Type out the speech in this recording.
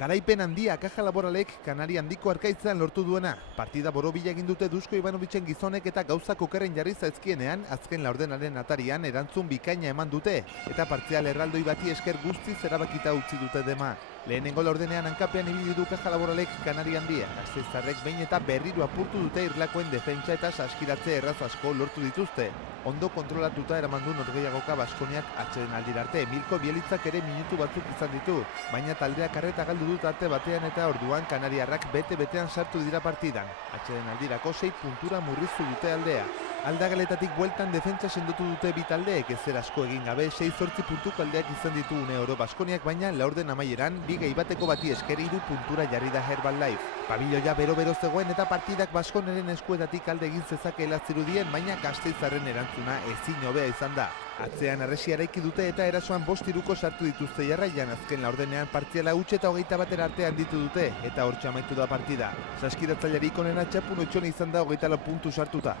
Garaipen handia Caja Laboralek Kanari handiko arkaitzan lortu duena. Partida borobila egin dute Dusko Ivanovicen gizonek eta gauzak okerren jarri zaizkienean, azken laurdenaren atarian erantzun bikaina eman dute. Eta partzial erraldoi bati esker guztiz erabakita utzi dute dema. Lehenengo laurdenean hankapean ibili du Caja Laboralek Kanari handia. Gasteiztarrek behin eta berriro apurtu dute irlakoen defentsa eta saskiratze erraz asko lortu dituzte. Ondo kontrolatuta eraman du norgehiagoka Baskoniak atseden aldirarte. Milko Bielitzak ere minutu batzuk izan ditu, baina taldeak arreta galdu dut arte batean eta orduan kanariarrak bete-betean sartu dira partidan. Atseden aldirako 6 puntura murriztu dute aldea. Aldagaletatik bueltan defentsa sendotu dute bi taldeek, ezer asko egin gabe 6-8 puntuko aldeak izan ditu une oro Baskoniak, baina laurden amaieran bi gehi bateko bati esker 3 puntura jarri da Herbalife. Pabiloia bero-bero zegoen eta partidak Baskoneren eskuetatik alde egin zezakeela zirudien, baina Gasteiztarren erantzuna ezin hobea izan da. Atzean arresia eraiki dute eta erasoan 5 tiruko sartu dituzte jarraian, azken laurdenean partziala huts eta 21 artean ditu dute eta hortxe amaitu da partida. Saskiratzailerik onena Txapun Otxone izan da 24 puntu sartuta.